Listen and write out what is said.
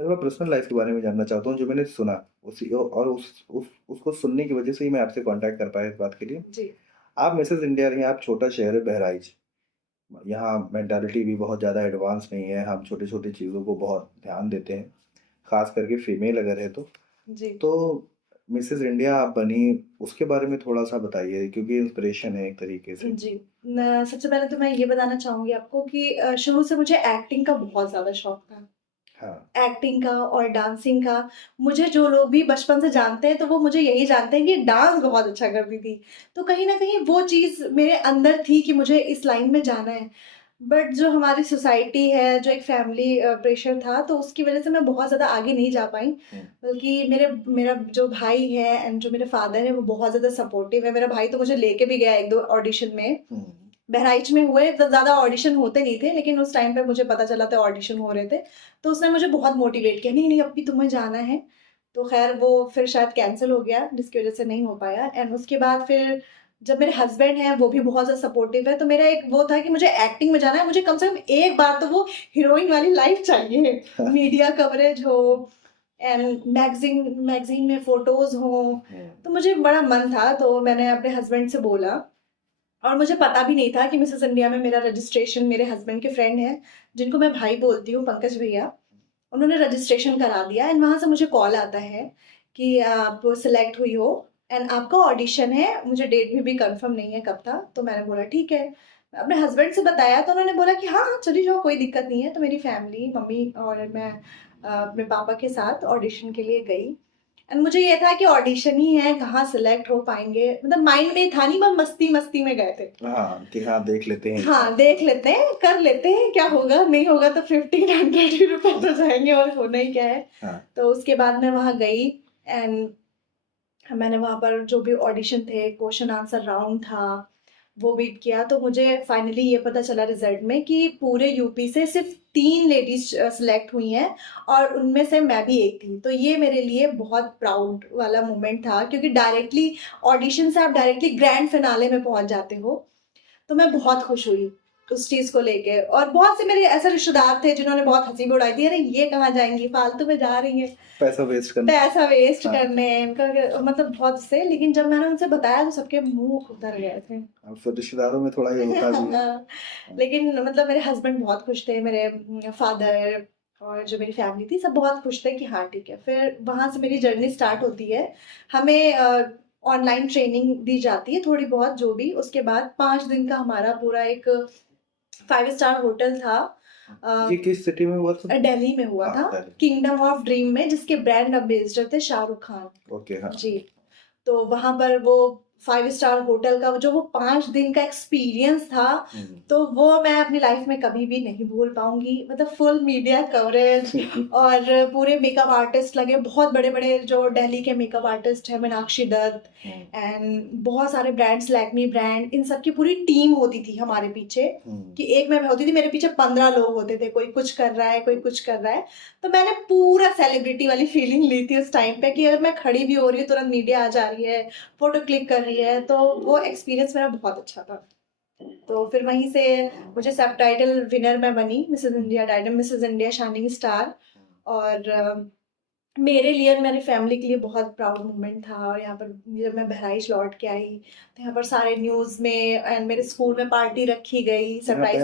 मैं personal life के बारे में जानना चाहता हूँ, जो मैंने सुना उसी और उसको सुनने की वजह से ही मैं आपसे कांटेक्ट कर पाया इस बात के लिए। जी, आप मिसेज़ इंडिया रही हैं, आप छोटा शहर है बहराइच। यहाँ मेंटालिटी भी बहुत ज़्यादा एडवांस नहीं है, हम छोटी-छोटी चीज़ों को बहुत ध्यान देते हैं, ख़ास करके फीमेल अगर है तो। जी। तो मिसेज़ इंडिया आप बनी, उसके बारे में थोड़ा-सा बताइए क्योंकि इंस्पिरेशन है एक तरीके से। जी। सबसे पहले तो मैं ये बताना चाहूँगी आपको कि शुरू से मुझे एक्टिंग का बहुत ज़्यादा शौक था। हाँ, एक्टिंग का और डांसिंग का। मुझे जो लोग भी बचपन से जानते हैं, तो वो मुझे यही जानते हैं कि डांस बहुत अच्छा करती थी। तो कहीं न कहीं वो चीज़ मेरे अंदर थी कि मुझे इस लाइन में जाना है। बट जो हमारी सोसाइटी है, जो एक फैमिली प्रेशर था, तो उसकी वज़ह से मैं बहुत ज़्यादा आगे नहीं जा पाई। हुँ, बल्कि मेरा जो भाई है एंड जो मेरे फादर हैं, वो बहुत ज़्यादा सपोर्टिव है। मेरा भाई तो मुझे लेके भी गया 1-2 ऑडिशन में। हुँ, बहराइच में हुए तो ज़्यादा ऑडिशन होते नहीं थे, लेकिन उस टाइम पे मुझे पता चला था ऑडिशन हो रहे थे, तो उसने मुझे बहुत मोटिवेट किया, नहीं अब भी तुम्हें जाना है। तो खैर वो फिर शायद कैंसल हो गया, जिसकी वजह से नहीं हो पाया। एंड उसके बाद फिर जब मेरे हस्बैंड हैं, वो भी बहुत ज़्यादा सपोर्टिव है, तो मेरा एक वो था कि मुझे एक्टिंग में जाना है, मुझे कम से कम एक बार तो वो हीरोइन वाली लाइफ चाहिए। मीडिया कवरेज हो एंड मैगज़ीन में फ़ोटोज़ हों, हुँ, तो मुझे बड़ा मन था, तो मैंने अपने हस्बैंड से बोला। और मुझे पता भी नहीं था कि मिसेस इंडिया में मेरा रजिस्ट्रेशन मेरे हस्बैंड के फ्रेंड हैं, जिनको मैं भाई बोलती हूँ, पंकज भैया, उन्होंने रजिस्ट्रेशन करा दिया एंड वहाँ से मुझे कॉल आता है कि आप सिलेक्ट हुई हो एंड आपका ऑडिशन है, मुझे डेट भी कंफर्म नहीं है कब था। तो मैंने बोला ठीक है। अपने हस्बैंड से बताया तो उन्होंने बोला कि हाँ, हाँ, चली जाओ, कोई दिक्कत नहीं है। तो मेरी फैमिली, मम्मी और मैं अपने पापा के साथ ऑडिशन के लिए गई। एंड मुझे ये था कि ऑडिशन ही है, कहाँ सिलेक्ट हो पाएँगे, मतलब माइंड में था नहीं, बस मस्ती-मस्ती में गए थे। हाँ, कि हाँ, देख लेते हैं एक हाँ, बार। देख लेते हैं, कर लेते हैं, क्या होगा, नहीं होगा तो 1500 ही रुपए तो जाएँगे और होना ही क्या है। हाँ, तो उसके बाद मैं वहाँ गई एंड मैंने वहाँ पर जो भी ऑडिशन थे, क्वेश्चन आंसर राउंड था, वो बीट किया। तो मुझे फाइनली ये पता चला रिजल्ट में कि पूरे यूपी से सिर्फ 3 लेडीज़ सिलेक्ट हुई हैं और उनमें से मैं भी एक थी। तो ये मेरे लिए बहुत प्राउड वाला मोमेंट था, क्योंकि डायरेक्टली ऑडिशन से आप डायरेक्टली ग्रैंड फिनाले में पहुँच जाते हो। तो मैं बहुत खुश हुई उस चीज़ को लेके। और बहुत से मेरे ऐसे रिश्तेदार थे जिन्होंने बहुत हँसी भी उड़ाई थी, "अरे! ये कहाँ जाएँगी? फालतू में जा रही हैं।" पैसा वेस्ट करना। पैसा वेस्ट हाँ, करने इनका मतलब बहुत से। लेकिन जब मैंने उनसे बताया तो सबके मुँह उतर गए थे। अब फिर रिश्तेदारों में थोड़ा ये होता भी है। हाँ, लेकिन मतलब मेरे हस्बैंड बहुत खुश थे, मेरे फादर और जो मेरी फैमिली थी, सब बहुत खुश थे कि हाँ, ठीक है। फिर वहाँ से मेरी जर्नी स्टार्ट होती है। हमें ऑनलाइन ट्रेनिंग दी जाती है थोड़ी बहुत जो भी, उसके बाद 5 दिन का हमारा पूरा एक 5 स्टार होटल था। ये किस सिटी में हुआ था? दिल्ली में हुआ हाँ, था, दिल्ली। किंगडम ऑफ ड्रीम में, जिसके ब्रांड एम्बेसडर थे शाहरुख खान। ओके, हाँ। जी। तो वहाँ पर वो 5 स्टार होटल का जो वो 5 दिन का एक्सपीरियंस था, हुँ, तो वो मैं अपनी लाइफ में कभी भी नहीं भूल पाऊँगी। मतलब फुल मीडिया कवरेज और पूरे मेकअप आर्टिस्ट लगे, बहुत बड़े-बड़े जो दिल्ली के मेकअप आर्टिस्ट हैं, मीनाक्षी दत्त हुँ, एंड बहुत सारे ब्रांड्स, लैक्मे ब्रांड, इन सब की पूरी टीम होती थी हमारे पीछे। हुँ। कि एक मैं होती थी, मेरे पीछे 15 लोग होते थे, कोई कुछ कर रहा है, कोई कुछ कर रहा है। तो मैंने पूरा सेलिब्रिटी वाली फीलिंग ली थी उस टाइम पे कि अगर मैं खड़ी भी हो रही हूँ, तुरंत मीडिया आ जा रही है, फ़ोटो क्लिक कर रही है, तो वो एक्सपीरियंस मेरा बहुत अच्छा था। तो फिर वहीं से मुझे सबटाइटल विनर मैं बनी, Mrs India, diadem Mrs India shining star. और मेरे लिए और मेरी फैमिली के लिए बहुत प्राउड मोमेंट था। और यहाँ पर जब मैं बहराइच लौट के आई, तो यहाँ पर सारे न्यूज़ में एंड मेरे स्कूल में पार्टी रखी गई, यहाँ पे सरप्राइज़